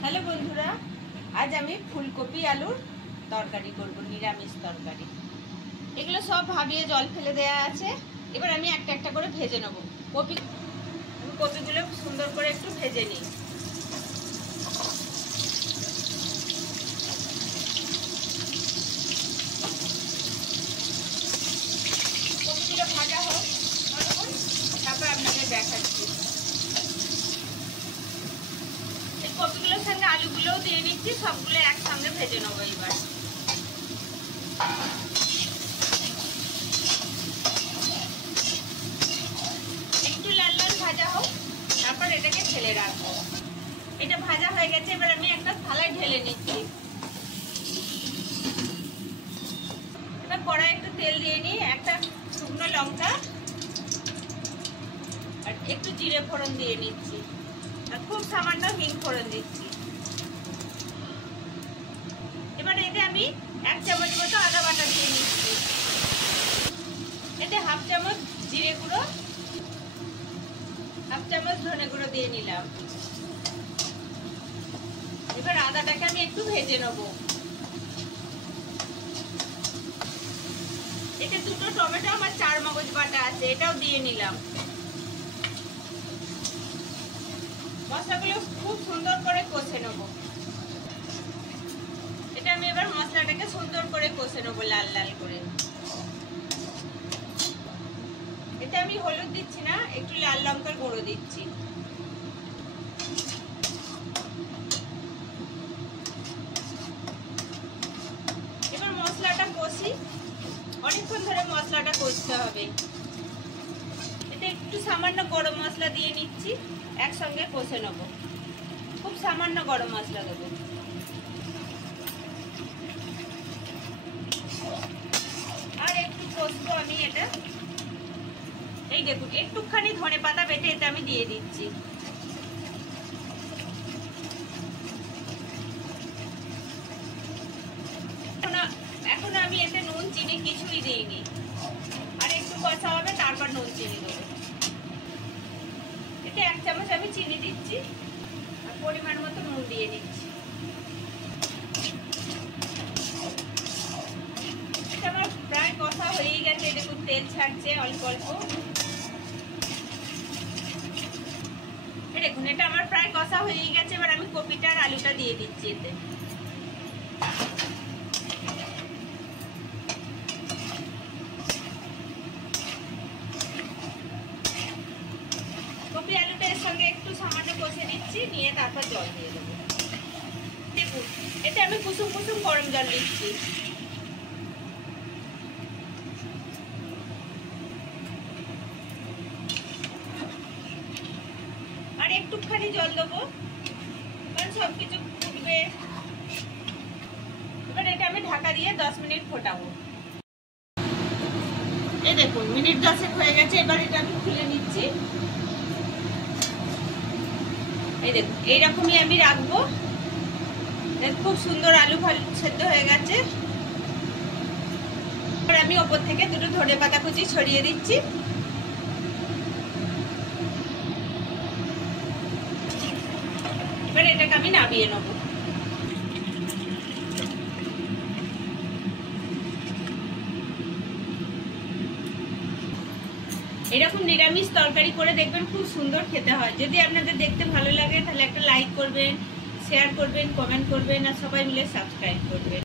Hello बंधुरा आज आमी फुलकपि आलुर तरकारी करब निरामिष तरकारी। एगुलो सब भाबिए जल फेले देया आछे। एबार आमी एकटा एकटा करे भेजे नेब। कपिगुलो सुंदर करे एकटु भेजे निই। कपिगुलो भाजा হোক তারপর আপনাদের দেখাচ্ছি। কপিগুলোর সঙ্গে আলুগুলোও দিয়ে নিচ্ছি, সবগুলো একসঙ্গে ভেজে নেবো। এবার একটু লাল লাল ভাজা হোক, তারপর এটাকে ঢেলে রাখবো। এটা ভাজা হয়ে গেছে, এবার আমি একটা থালায় ঢেলে নিচ্ছি। এবার কড়াই একটু তেল দিয়ে নিই, একটা শুকনো লঙ্কা আর একটু জিরে ফোড়ন দিয়ে নিচ্ছি, আর খুব সামান্য হিং ফোড়ন দিচ্ছি। এবার এতে আমি 1 চামচ মতো আদা বাটা দিয়ে নিচ্ছি। এতে হাফ চামচ জিরে গুঁড়ো, হাফ চামচ ধনে গুঁড়ো দিয়ে নিলাম। এবার আদাটাকে আমি একটু ভেজে নেব। এতে 2টো টমেটো আমার 4 মগজ বাটা আছে, এটাও দিয়ে নিলাম। মশলাগুলো খুব সুন্দর করে কষে নেব। এটা আমি এবার মশলাটাকে সুন্দর করে কষে নেব লাল লাল করে। এতে আমি হলুদ দিচ্ছি না, একটু লাল লঙ্কার গুঁড়ো দিচ্ছি। এবার মশলাটা কষি, অনেকক্ষণ ধরে মশলাটা কষতে হবে। এতে একটু সামান্য গরম মশলা দিয়ে নিচ্ছি, একসঙ্গে কষে নেব। খুব সামান্য গরম মশলা দেবো। আর একটু কষবো আমি এটা। এই দেখুন একটুখানি ধনে পাতা বেটে এতে আমি দিয়ে দিচ্ছি। এখন আমি এতে নুন চিনি কিছুই দিইনি। আর একটু কষা হবে, তারপর নুন চিনি দেবো। এতে 1 চামচ আমি চিনি দিচ্ছি, আর পরিমাণ মতো নুন দিয়ে দিচ্ছি। এটা আমার প্রায় কষা হয়ে গেছে, দেখুন তেল ছাড়ছে অল্প অল্প। দেখুন এটা আমার প্রায় কষা হয়ে গেছে। এবার আমি কপিটা আর আলুটা দিয়ে দিচ্ছি এতে। কপি আলুটা এর সঙ্গে একটু সামান্য কষে নিচ্ছি, নিয়ে তারপর জল দিয়ে দেবো। দেখুন এতে আমি কুসুম কুসুম গরম জল দিচ্ছি। আর একটুখানি জল দেবো, কারণ সবকিছু ফুটবে। এবার এটা আমি ঢাকা দিয়ে 10 মিনিট ফোটাবো। এই দেখুন মিনিট 10 হয়ে গেছে। এবার এটা আমি খুলে নিচ্ছি। এই দেখুন এইরকমই আমি রাখবো। খুব সুন্দর আলু ফালু সেদ্ধ হয়ে গেছে। এবার আমি ওপর থেকে 2টো ধনে পাতা কুচি ছড়িয়ে দিচ্ছি। এবার এটাকে আমি নামিয়ে নেব। এরকম নিরামিষ তরকারি করে দেখবেন, খুব সুন্দর খেতে হয়। যদি আপনাদের দেখতে ভালো লাগে তাহলে একটা লাইক করবেন, শেয়ার করবেন, কমেন্ট করবেন, আর সবাই মিলে সাবস্ক্রাইব করবেন।